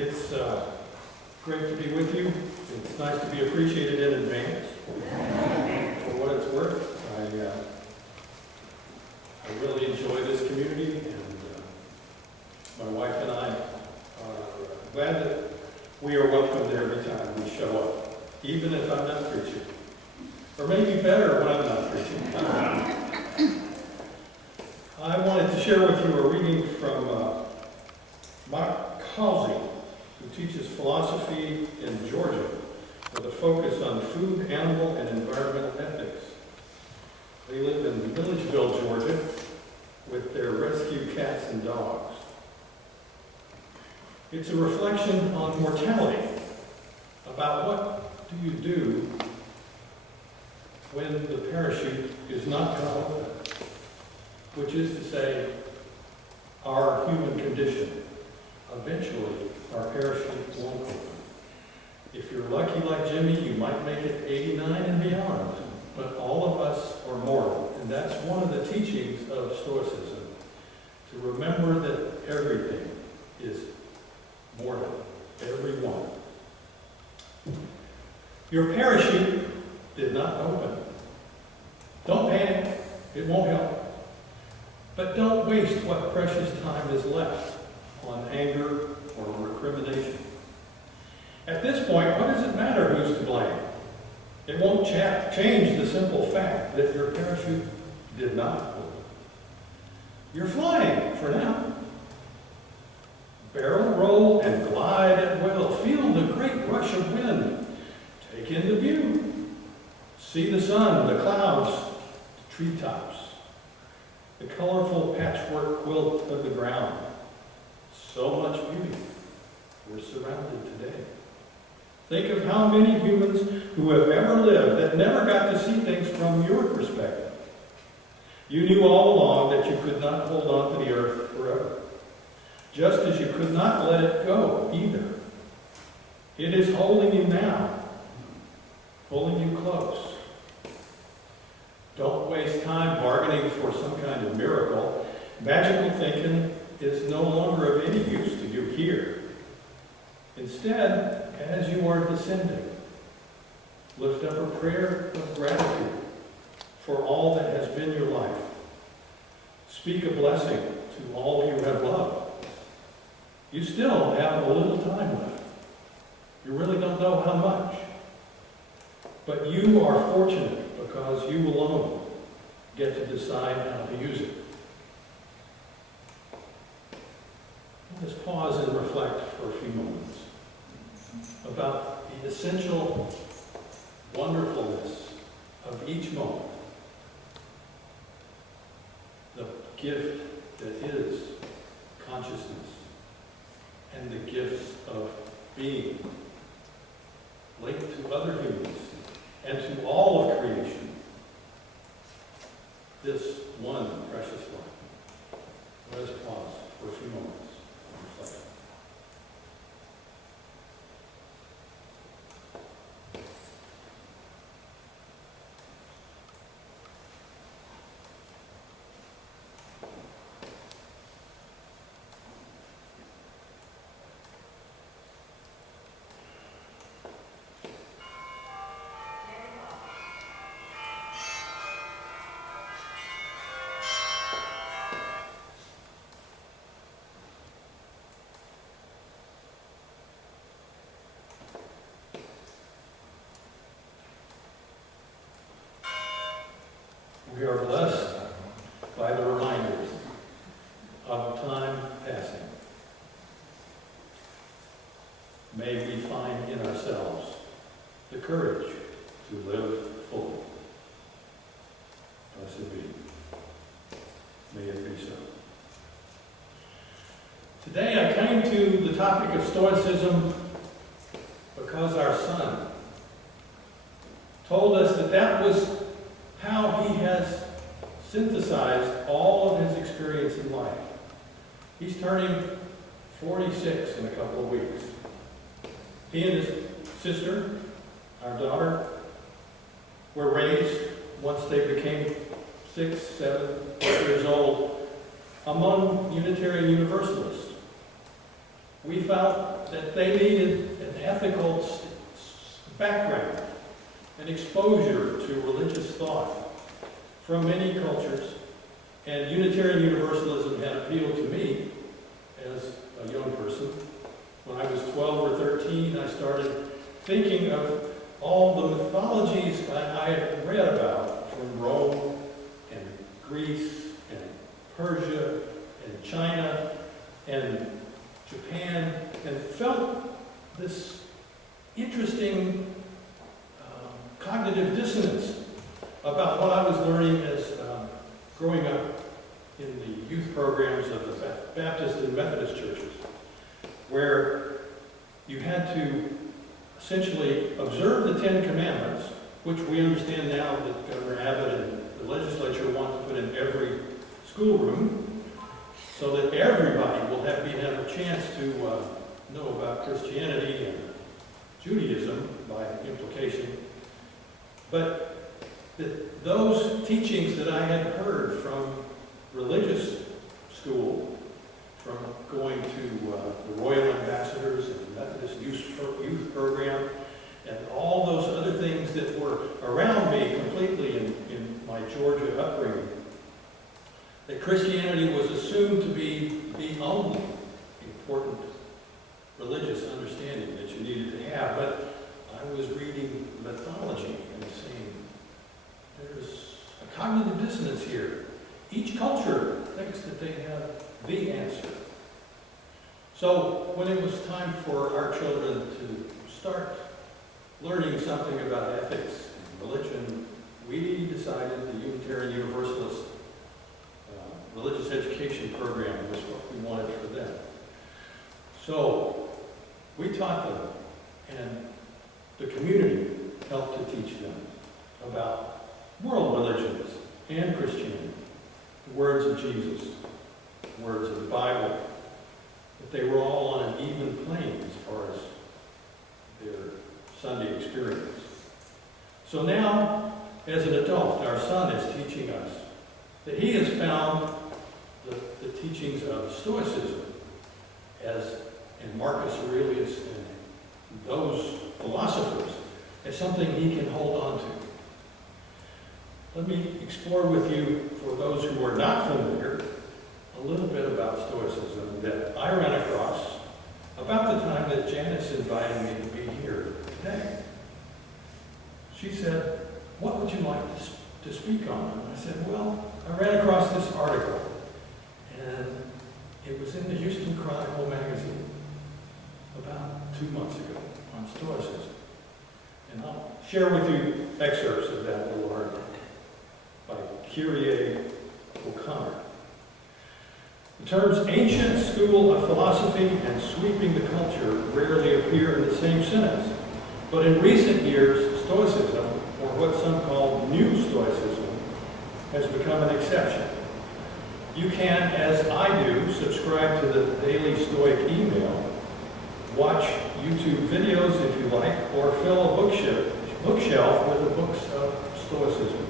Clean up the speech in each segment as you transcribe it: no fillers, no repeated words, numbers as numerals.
It's great to be with you. It's nice to be appreciated in advance for what it's worth. I really enjoy this community, and my wife and I are glad that we are welcomed every time we show up, even if I'm not preaching. Or maybe better when I'm not preaching. I wanted to share with you a reading from Mark Halsey, who teaches philosophy in Georgia with a focus on food, animal, and environmental ethics. They live in Milledgeville, Georgia, with their rescue cats and dogs. It's a reflection on mortality, about what do you do when the parachute is not going to open, which is to say, our human condition. Eventually, our parachute won't open. If you're lucky like Jimmy, you might make it 89 and beyond, but all of us are mortal, and that's one of the teachings of Stoicism, to remember that everything is mortal, everyone. Your parachute did not open. Don't panic, it won't help. But don't waste what precious time is left on anger or recrimination. At this point, what does it matter who's to blame? It won't change the simple fact that your parachute did not open. You're flying for now. Barrel roll and glide at will. Feel the great rush of wind. Take in the view. See the sun, the clouds, the treetops, the colorful patchwork quilt of the ground. So much beauty. We're surrounded today. Think of how many humans who have ever lived that never got to see things from your perspective. You knew all along that you could not hold on to the earth forever, just as you could not let it go either. It is holding you now, pulling you close. Don't waste time bargaining for some kind of miracle. Magical thinking is no longer of any use to you here. Instead, as you are descending, lift up a prayer of gratitude for all that has been your life. Speak a blessing to all you have loved. You still have a little time left. You really don't know how much. But you are fortunate because you alone get to decide how to use it. Let's pause and reflect for a few moments about the essential wonderfulness of each moment. The gift that is consciousness and the gifts of being linked to other humans and to all of creation. This one precious life. Let us pause for a few moments. We are blessed by the reminders of time passing. May we find in ourselves the courage to live fully. Blessed be. May it be so. Today I came to the topic of Stoicism because our son told us that that was how he has synthesized all of his experience in life. He's turning 46 in a couple of weeks. He and his sister, our daughter, were raised once they became 6, 7, 8 years old among Unitarian Universalists. We felt that they needed an ethical background, an exposure to religious thought from many cultures, and Unitarian Universalism had appealed to me as a young person. When I was 12 or 13, I started thinking of all the mythologies I had read about from Rome and Greece and Persia and China and Japan, and felt this interesting cognitive dissonance about what I was learning as growing up in the youth programs of the Baptist and Methodist churches, where you had to essentially observe the Ten Commandments, which we understand now that Governor Abbott and the legislature want to put in every schoolroom, so that everybody will have a chance to know about Christianity and Judaism by implication. But those teachings that I had heard from religious school, from going to the Royal Ambassadors and the Methodist Youth Program, and all those other things that were around me completely in my Georgia upbringing, that Christianity was assumed to be the only important religious understanding that you needed to have. But I was reading mythology and saying, there's a cognitive dissonance here. Each culture thinks that they have the answer. So when it was time for our children to start learning something about ethics and religion, we decided the Unitarian Universalist religious education program was what we wanted for them. So we taught them, and the community helped to teach them about world religions and Christianity, the words of Jesus, the words of the Bible, that they were all on an even plane as far as their Sunday experience. So now, as an adult, our son is teaching us that he has found the teachings of Stoicism and Marcus Aurelius and those philosophers as something he can hold on to. Let me explore with you, for those who are not familiar, a little bit about Stoicism that I ran across about the time that Janice invited me to be here today. She said, "What would you like to speak on?" And I said, "Well, I ran across this article, and it was in the Houston Chronicle magazine about 2 months ago on Stoicism. And I'll share with you excerpts of that little article by Kyrie O'Connor. The terms ancient school of philosophy and sweeping the culture rarely appear in the same sentence, but in recent years, Stoicism, or what some call New Stoicism, has become an exception. You can, as I do, subscribe to the daily Stoic email, watch YouTube videos if you like, or fill a bookshelf with the books of Stoicism.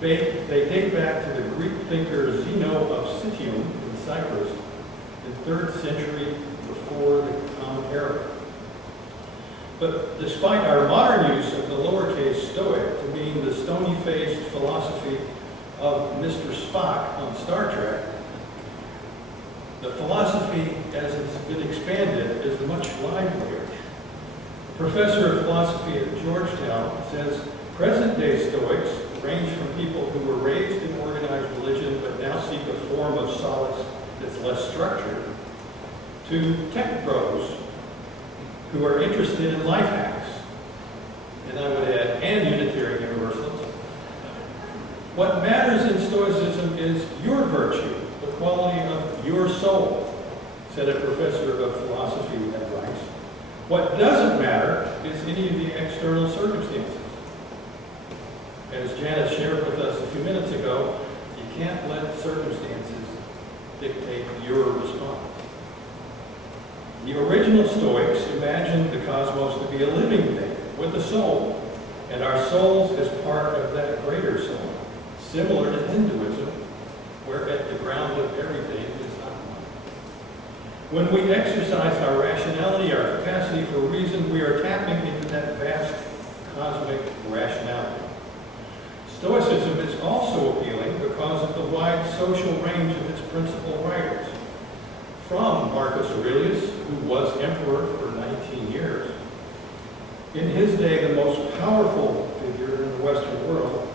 They date back to the Greek thinker Zeno of Citium in Cyprus in the 3rd century before the Common Era. But despite our modern use of the lowercase Stoic to mean the stony-faced philosophy of Mr. Spock on Star Trek, the philosophy, as it's been expanded, is much livelier. A professor of philosophy at Georgetown says present-day Stoics range from people who were raised in organized religion but now seek a form of solace that's less structured, to tech pros who are interested in life hacks, and I would add, and Unitarian Universalists. What matters in Stoicism is your virtue, the quality of your soul, said a professor of philosophy at Rice. What doesn't matter is any of the external circumstances. As Janice shared with us a few minutes ago, you can't let circumstances dictate your response. The original Stoics imagined the cosmos to be a living thing with a soul, and our souls as part of that greater soul, similar to Hinduism, where at the ground of everything is Atman. When we exercise our rationality, our capacity for reason, we are tapping into that vast cosmic rationality. Stoicism is also appealing because of the wide social range of its principal writers. From Marcus Aurelius, who was emperor for 19 years, in his day the most powerful figure in the Western world,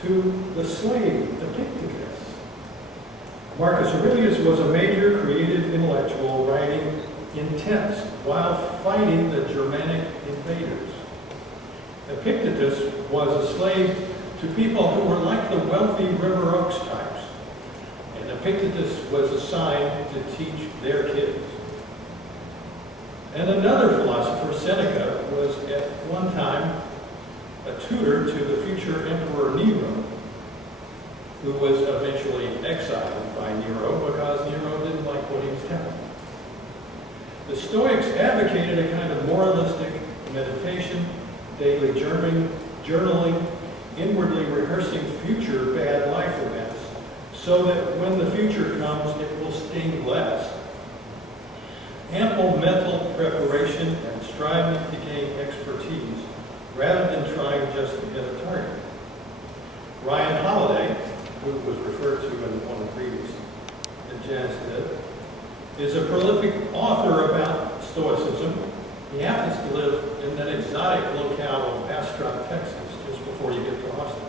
to the slave Epictetus. Marcus Aurelius was a major creative intellectual writing intense while fighting the Germanic invaders. Epictetus was a slave to people who were like the wealthy River Oaks types, and Epictetus was assigned to teach their kids. And another philosopher, Seneca, was at one time a tutor to the future Emperor Nero, who was eventually exiled by Nero because Nero didn't like what he was telling. The Stoics advocated a kind of moralistic meditation, daily journaling, inwardly rehearsing future bad life events, so that when the future comes, it will sting less. Ample mental preparation and striving to gain expertise, rather than trying just to hit a target. Ryan Holiday, who was referred to in one of the previous that Janice did, is a prolific author about Stoicism. He happens to live in that exotic locale of Bastrop, Texas, just before you get to Austin.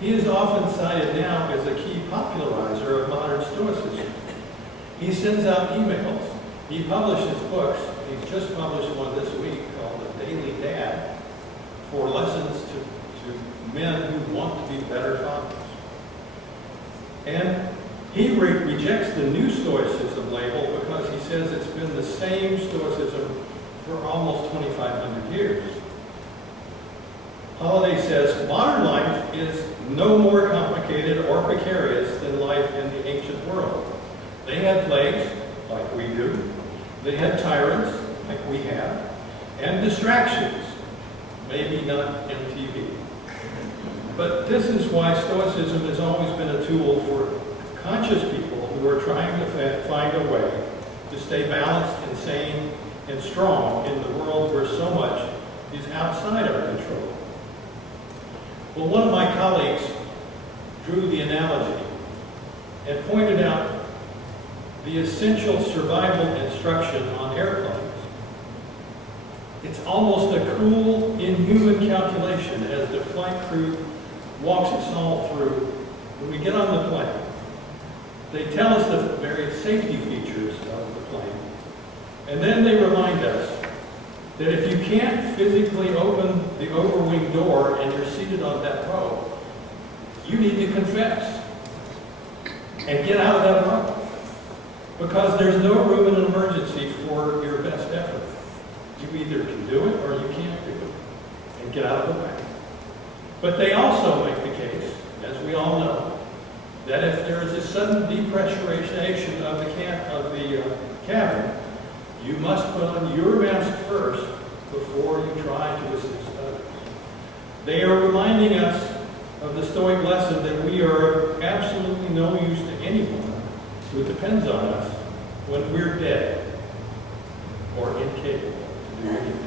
He is often cited now as a key popularizer of modern Stoicism. He sends out emails. He publishes books. He's just published one this week called The Daily Dad, for lessons to men who want to be better fathers. And he rejects the New Stoicism label because he says it's been the same Stoicism for almost 2,500 years. Holiday says, modern life is no more complicated or precarious than life in the ancient world. They had plagues, like we do. They had tyrants, like we have, and distractions, maybe not MTV. But this is why Stoicism has always been a tool for conscious people who are trying to find a way to stay balanced and sane and strong in the world where so much is outside our control. Well, one of my colleagues drew the analogy and pointed out the essential survival instruction on airplanes. It's almost a cruel, inhuman calculation as the flight crew walks us all through. When we get on the plane, they tell us the various safety features of the plane, and then they remind us that if you can't physically open the overwing door and you're seated on that row, you need to confess and get out of that row. Because there's no room in an emergency for your best effort. You either can do it or you can't do it, and get out of the way. But they also make the case, as we all know, that if there is a sudden depressurization of the cabin, you must put on your mask first before you try to assist others. They are reminding us of the Stoic lesson that we are absolutely no use to anyone who depends on us when we're dead or incapable to do anything.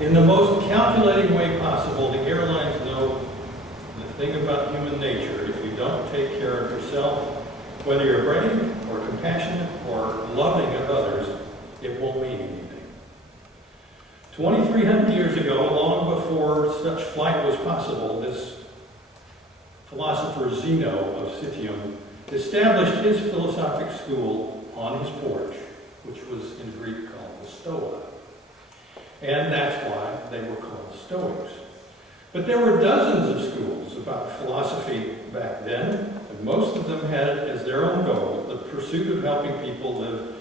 In the most calculating way possible, the airlines know the thing about human nature. If you don't take care of yourself, whether you're brave or compassionate or loving of others, it won't mean anything. 2,300 years ago, long before such flight was possible, this philosopher Zeno of Citium established his philosophic school on his porch, which was in Greek called the Stoa. And that's why they were called Stoics. But there were dozens of schools about philosophy back then, and most of them had as their own goal the pursuit of helping people live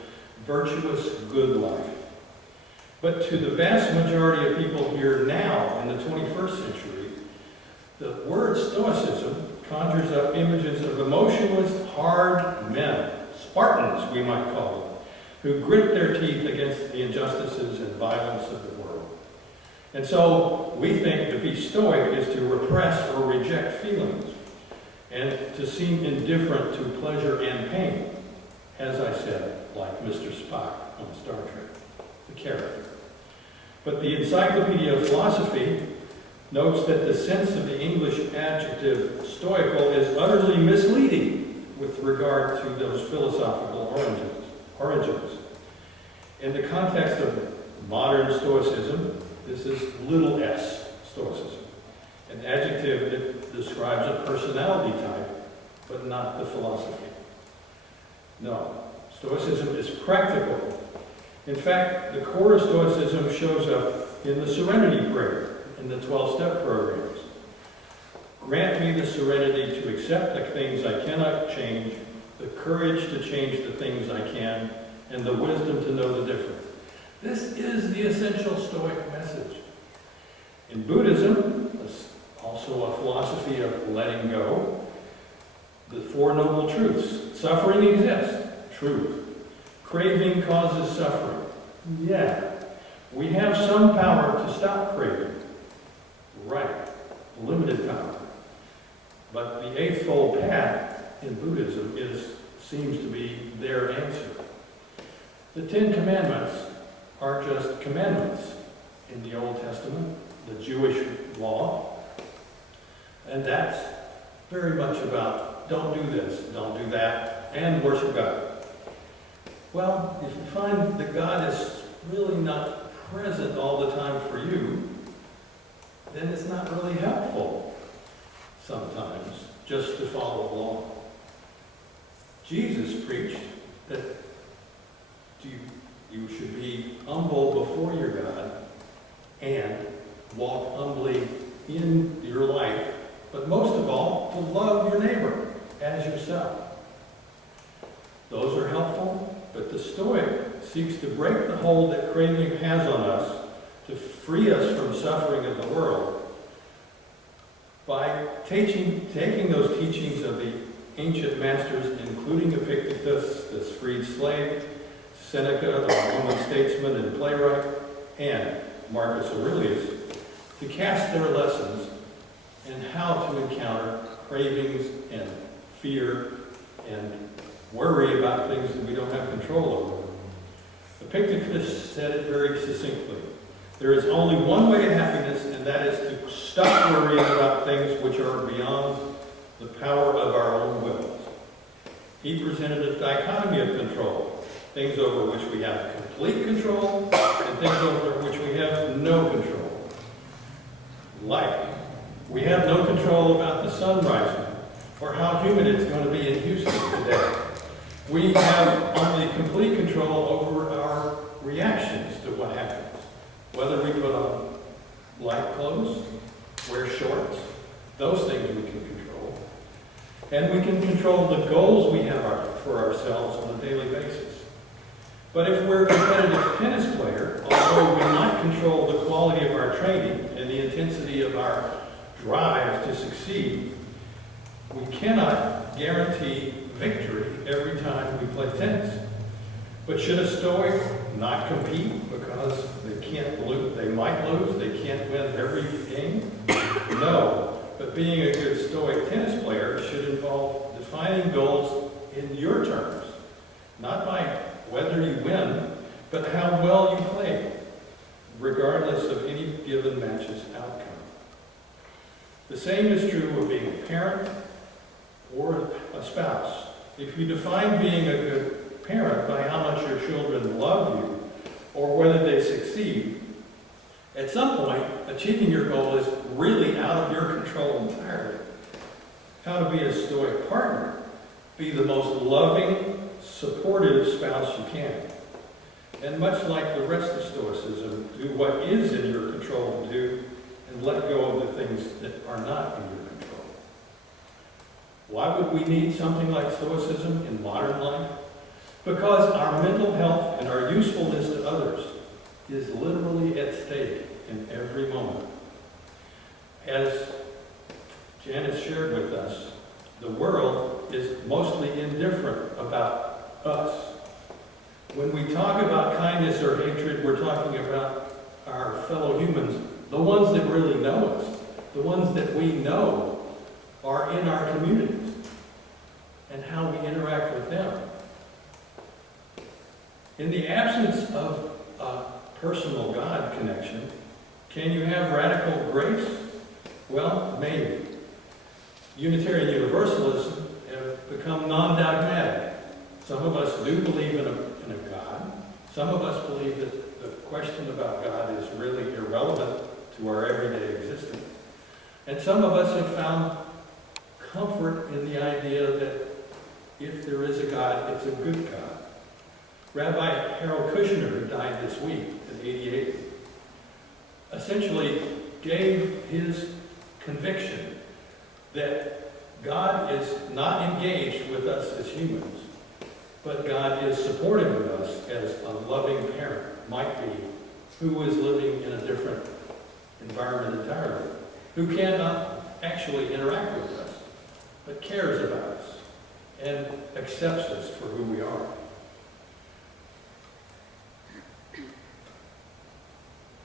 virtuous, good life. But to the vast majority of people here now in the 21st century, the word Stoicism conjures up images of emotionless, hard men, Spartans we might call them, who grit their teeth against the injustices and violence of the world. And so we think to be Stoic is to repress or reject feelings and to seem indifferent to pleasure and pain, as I said, like Mr. Spock on Star Trek, the character. But the Encyclopedia of Philosophy notes that the sense of the English adjective stoical is utterly misleading with regard to those philosophical origins. In the context of modern Stoicism, this is little s Stoicism, an adjective that describes a personality type, but not the philosophy. No, Stoicism is practical. In fact, the core of Stoicism shows up in the Serenity Prayer, in the 12-step programs. Grant me the serenity to accept the things I cannot change, the courage to change the things I can, and the wisdom to know the difference. This is the essential Stoic message. In Buddhism, also a philosophy of letting go, the Four Noble Truths. Suffering exists. Truth. Craving causes suffering. Yeah. We have some power to stop craving. Right. Limited power. But the Eightfold Path in Buddhism seems to be their answer. The Ten Commandments are just commandments in the Old Testament, the Jewish law. And that's very much about don't do this, don't do that, and worship God. Well, if you find that God is really not present all the time for you, then it's not really helpful sometimes just to follow along. Jesus preached that you should be humble before your God and walk humbly in your life, but most of all, to love your neighbor as yourself. Those are helpful, but the Stoic seeks to break the hold that craving has on us to free us from suffering of the world by taking those teachings of the ancient masters, including Epictetus, the freed slave, Seneca, the Roman statesman and playwright, and Marcus Aurelius, to cast their lessons in how to encounter cravings and fear and worry about things that we don't have control over. Epictetus said it very succinctly. There is only one way to happiness, and that is to stop worrying about things which are beyond the power of our own wills. He presented a dichotomy of control, things over which we have complete control and things over which we have no control. Like, we have no control about the sun rising or how humid it's going to be in Houston today. We have only complete control over our reactions to what happens. Whether we put on light clothes, wear shorts, those things we can control. And we can control the goals we have for ourselves on a daily basis. But if we're a competitive tennis player, although we might control the quality of our training and the intensity of our drive to succeed, we cannot guarantee victory every time we play tennis. But should a Stoic not compete because they might lose, they can't win every game? No, but being a good Stoic tennis player should involve defining goals in your terms, not by whether you win, but how well you play, regardless of any given match's outcome. The same is true of being a parent or a spouse. If you define being a good parent by how much your children love you or whether they succeed, at some point, achieving your goal is really out of your control entirely. How to be a Stoic partner? Be the most loving, supportive spouse you can. And much like the rest of Stoicism, do what is in your control to do and let go of the things that are not in your control. Why would we need something like Stoicism in modern life? Because our mental health and our usefulness to others is literally at stake in every moment. As Janice shared with us, the world is mostly indifferent about us. When we talk about kindness or hatred, we're talking about our fellow humans, the ones that really know us, the ones that we know are in our communities, and how we interact with them. In the absence of a personal God connection, can you have radical grace? Well, maybe. Unitarian Universalism have become non-dogmatic. Some of us do believe in a God. Some of us believe that the question about God is really irrelevant to our everyday existence. And some of us have found comfort in the idea that if there is a God, it's a good God. Rabbi Harold Kushner, who died this week at 88, essentially gave his conviction that God is not engaged with us as humans, but God is supportive of us as a loving parent might be, who is living in a different environment entirely, who cannot actually interact with us, but cares about us and accepts us for who we are.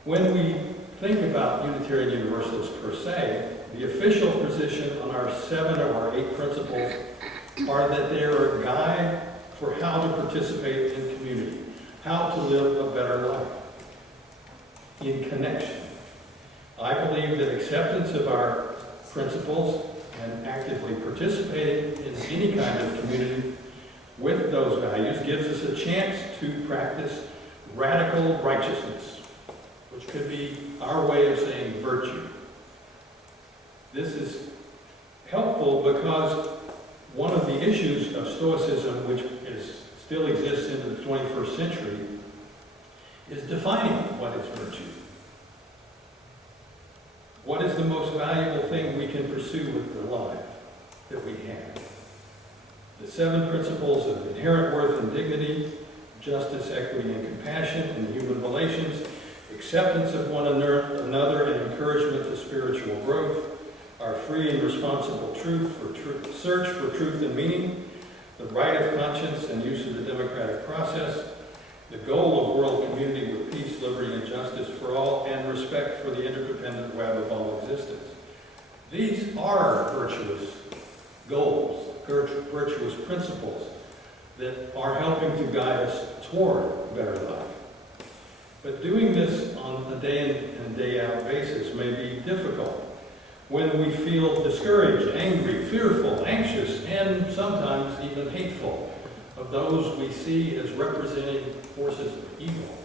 When we think about Unitarian Universalists per se, the official position on our 7 or 8 principles are that they are a guide for how to participate in community, how to live a better life in connection. I believe that acceptance of our principles and actively participating in any kind of community with those values gives us a chance to practice radical righteousness, which could be our way of saying virtue. This is helpful because one of the issues of Stoicism, which still exists into the 21st century, is defining what is virtue. What is the most valuable thing we can pursue with the life that we have? The 7 principles of inherent worth and dignity, justice, equity, and compassion in human relations, acceptance of one another and encouragement to spiritual growth, our free and responsible search for truth and meaning, the right of conscience and use of the democratic process, the goal of world community with peace, liberty, and justice for all, and respect for the interdependent web of all existence. These are virtuous goals, virtuous principles that are helping to guide us toward a better life. But doing this on a day in and day out basis may be difficult when we feel discouraged, angry, fearful, anxious, and sometimes even hateful of those we see as representing forces of evil.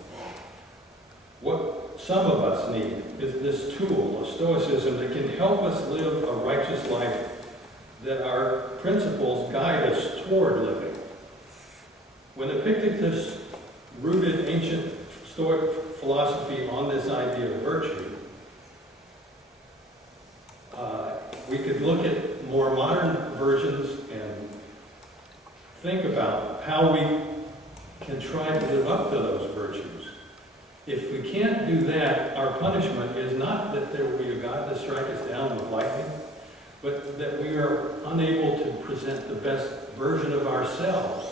What some of us need is this tool of Stoicism that can help us live a righteous life that our principles guide us toward living. When Epictetus rooted ancient Stoic philosophy on this idea of virtue, we could look at more modern versions and think about how we can try to live up to those virtues. If we can't do that, our punishment is not that there will be a God to strike us down with lightning, but that we are unable to present the best version of ourselves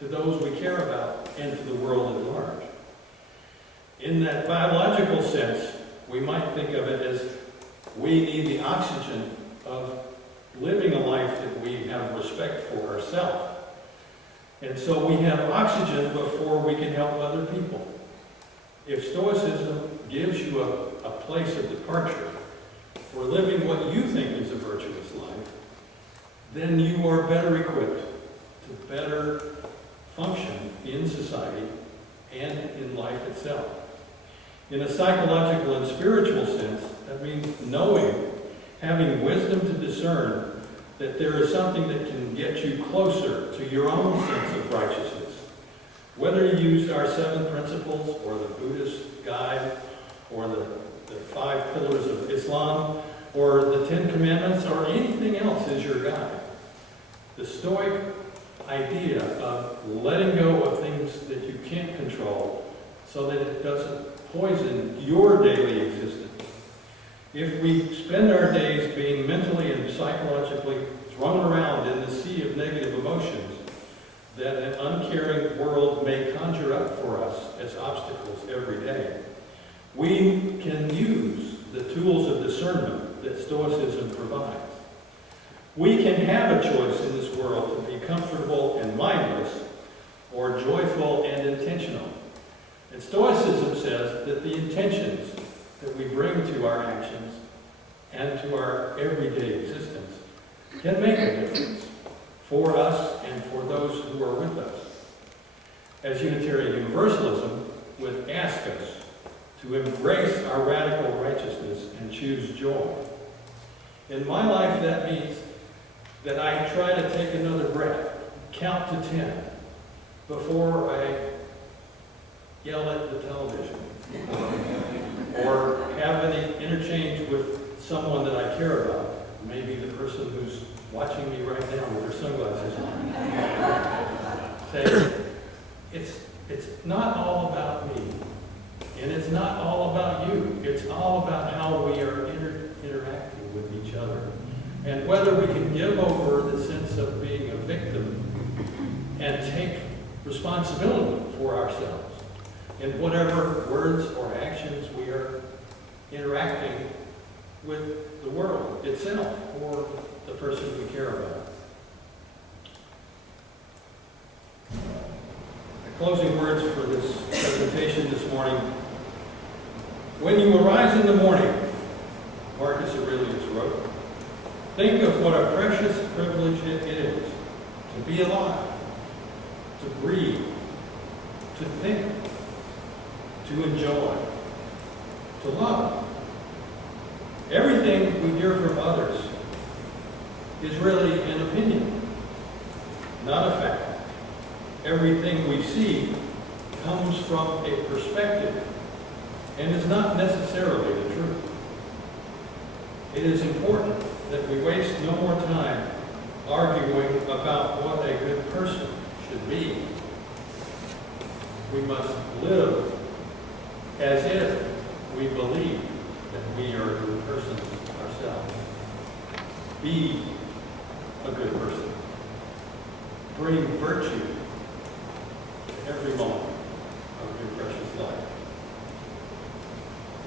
to those we care about and to the world at large. In that biological sense, we might think of it as we need the oxygen of living a life that we have respect for ourselves. And so we have oxygen before we can help other people. If Stoicism gives you a place of departure for living what you think is a virtuous life, then you are better equipped to better function in society and in life itself. In a psychological and spiritual sense, that means knowing, having wisdom to discern that there is something that can get you closer to your own sense of righteousness. Whether you use our 7 principles or the Buddhist guide or the 5 pillars of Islam or the 10 commandments or anything else as your guide. The Stoic idea of letting go of things that you can't control so that it doesn't poison your daily existence. If we spend our days being mentally and psychologically thrown around in the sea of negative emotions that an uncaring world may conjure up for us as obstacles every day, we can use the tools of discernment that Stoicism provides. We can have a choice in this world to be comfortable and mindless or joyful and intentional. And Stoicism says that the intentions that we bring to our actions and to our everyday existence can make a difference for us and for those who are with us. As Unitarian Universalism would ask us to embrace our radical righteousness and choose joy. In my life, that means that I try to take another breath, count to 10, before I yell at the television or have any interchange with someone that I care about, maybe the person who's watching me right now with her sunglasses on. Say, it's not all about me, and it's not all about you. It's all about how we are interacting with each other, and whether we can give over the sense of being a victim and take responsibility for ourselves in whatever words or actions we are interacting with the world itself or the person we care about. The closing words for this presentation this morning. When you arise in the morning, Marcus Aurelius wrote, think of what a precious privilege it is to be alive, to breathe, to think, to enjoy, to love. Everything we hear from others is really an opinion, not a fact. Everything we see comes from a perspective and is not necessarily the truth. It is important that we waste no more time arguing about what a good person should be. We must live as if we believe that we are good persons ourselves. Be a good person. Bring virtue to every moment of your precious life.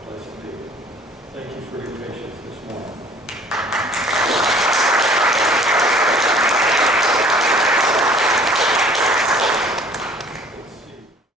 Blessed be. Thank you for your patience.